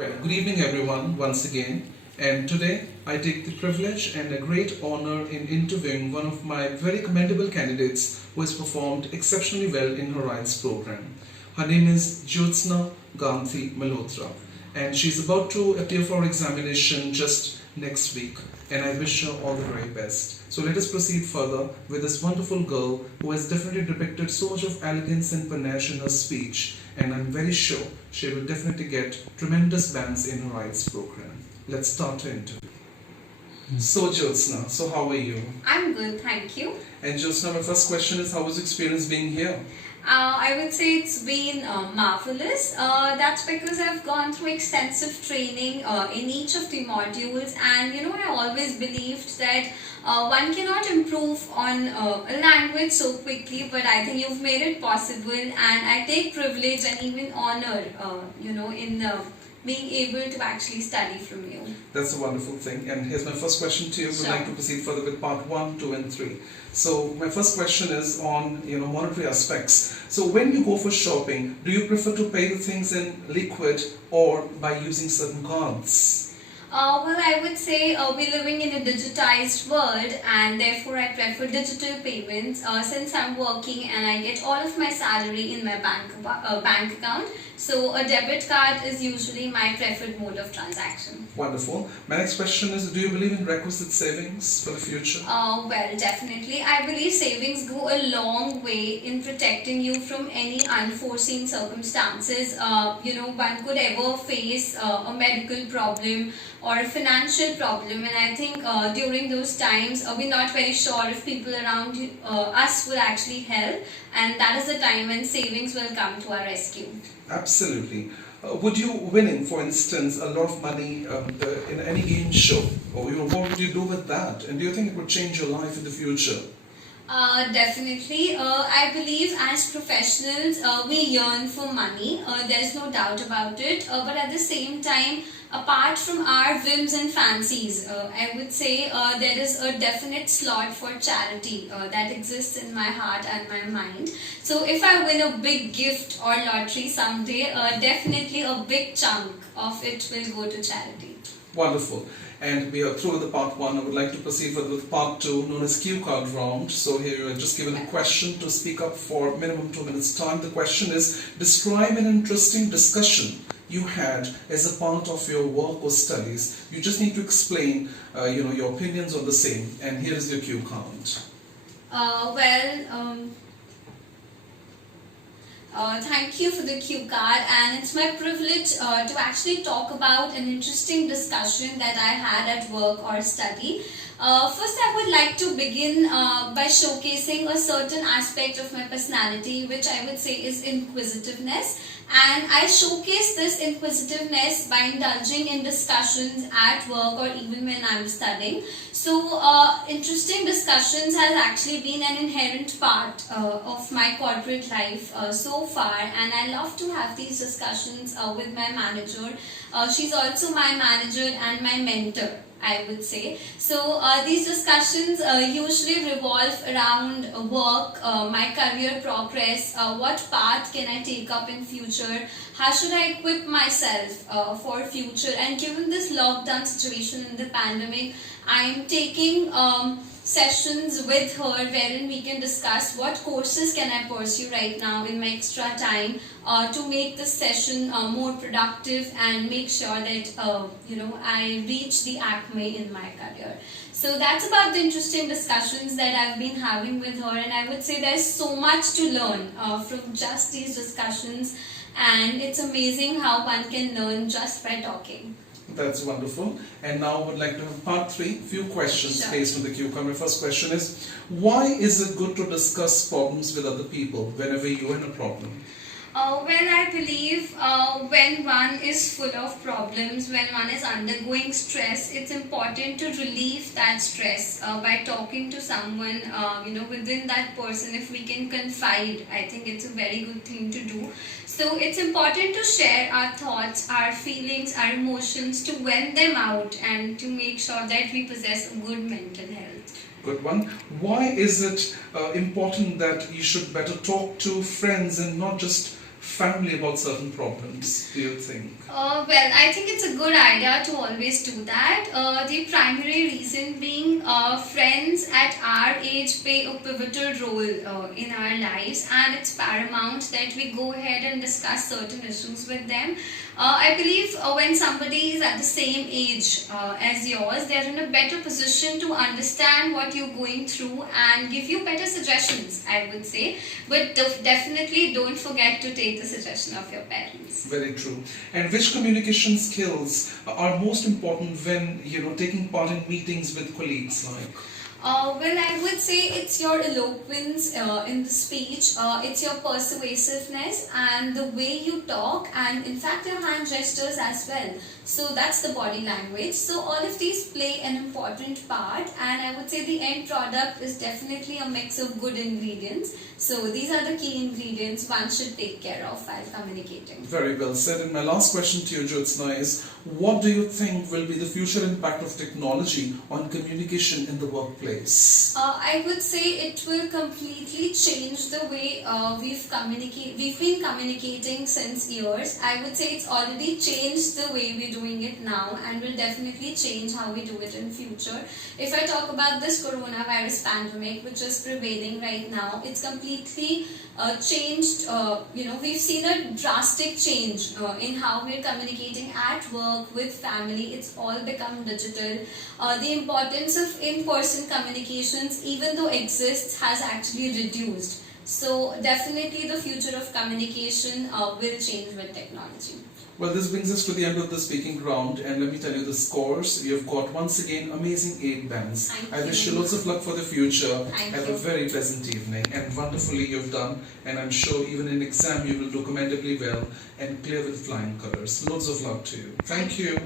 Well, good evening, everyone, once again. And today I take the privilege and a great honor in interviewing one of my very commendable candidates who has performed exceptionally well in her IELTS program. Her name is Jyotsna Gandhi Malhotra, and she's about to appear for examination just next week. And I wish her all the very best. So let us proceed further with this wonderful girl who has definitely depicted so much of elegance and panache in her speech, and I'm very sure she will definitely get tremendous bands in her IELTS program. Let's start her interview. So Jyotsna, so how are you? I'm good, thank you. And Jyotsna, my first question is, how was your experience being here? I would say it's been marvelous. That's because I've gone through extensive training in each of the modules, and I always believed that one cannot improve on a language so quickly, but I think you've made it possible, and I take privilege and even honor, in being able to actually study from you. That's a wonderful thing. And here's my first question to you. Sure. We'd like to proceed further with part 1, 2 and 3. So my first question is on monetary aspects. So when you go for shopping, do you prefer to pay the things in liquid or by using certain cards? Well, I would say we're living in a digitized world, and therefore I prefer digital payments since I'm working and I get all of my salary in my bank account. So a debit card is usually my preferred mode of transaction. Wonderful. My next question is, do you believe in requisite savings for the future? Well, definitely. I believe savings go a long way in protecting you from any unforeseen circumstances. One could ever face a medical problem or a financial problem, and I think during those times we're not very sure if people around us will actually help, and that is the time when savings will come to our rescue. Absolutely. Would you winning, for instance, a lot of money in any game show, or what would you do with that? And do you think it would change your life in the future? Definitely. I believe as professionals, we yearn for money. There's no doubt about it. But at the same time, apart from our whims and fancies, I would say there is a definite slot for charity that exists in my heart and my mind. So if I win a big gift or lottery someday, definitely a big chunk of it will go to charity. Wonderful. And we are through with the part 1. I would like to proceed with part 2, known as cue card round. So here you are just given a question to speak up for minimum 2 minutes time. The question is, describe an interesting discussion you had as a part of your work or studies. You just need to explain your opinions on the same. And here is your cue count. Thank you for the cue card, and it's my privilege to actually talk about an interesting discussion that I had at work or study. First, I would like to begin by showcasing a certain aspect of my personality, which I would say is inquisitiveness. And I showcase this inquisitiveness by indulging in discussions at work or even when I'm studying. So, interesting discussions has actually been an inherent part of my corporate life so far, and I love to have these discussions with my manager. She's also my manager and my mentor, I would say. So these discussions usually revolve around work, my career progress, what path can I take up in future, how should I equip myself for future, and given this lockdown situation in the pandemic, I am taking sessions with her wherein we can discuss what courses can I pursue right now in my extra time to make this session more productive and make sure that I reach the acme in my career. So that's about the interesting discussions that I've been having with her, and I would say there's so much to learn from just these discussions, and it's amazing how one can learn just by talking. That's wonderful. And now I would like to have part 3, few questions Sure. based on the cue card. My first question is, why is it good to discuss problems with other people whenever you're in a problem? I believe when one is full of problems, when one is undergoing stress, it's important to relieve that stress by talking to someone, within that person. If we can confide, I think it's a very good thing to do. So it's important to share our thoughts, our feelings, our emotions, to vent them out and to make sure that we possess a good mental health. Good one. Why is it important that you should better talk to friends and not just family about certain problems, do you think? Well, I think it's a good idea to always do that. The primary reason being friends at our age play a pivotal role in our lives, and it's paramount that we go ahead and discuss certain issues with them. I believe when somebody is at the same age as yours, they're in a better position to understand what you're going through and give you better suggestions, I would say. But definitely don't forget to take the suggestion of your parents. Very true. And which communication skills are most important when taking part in meetings with colleagues like? Well, I would say it's your eloquence in the speech, it's your persuasiveness and the way you talk, and in fact your hand gestures as well. So that's the body language. So all of these play an important part, and I would say the end product is definitely a mix of good ingredients. So these are the key ingredients one should take care of while communicating. Very well said. And my last question to you, Jyotsna, is what do you think will be the future impact of technology on communication in the workplace? I would say it will completely change the way we've been communicating since years. I would say it's already changed the way we're doing it now, and will definitely change how we do it in future. If I talk about this coronavirus pandemic, which is prevailing right now, it's completely changed. We've seen a drastic change in how we're communicating at work, with family. It's all become digital. The importance of in-person communications, even though exists, has actually reduced. So definitely the future of communication will change with technology. Well, this brings us to the end of the speaking round, and let me tell you the scores. You've got once again amazing 8 bands. Thank I wish you you. lots of luck for the future. Thank Have you. a very pleasant evening, and wonderfully you've done, and I'm sure even in exam you will do commendably well and clear with flying colors. Loads of luck to you. Thank you.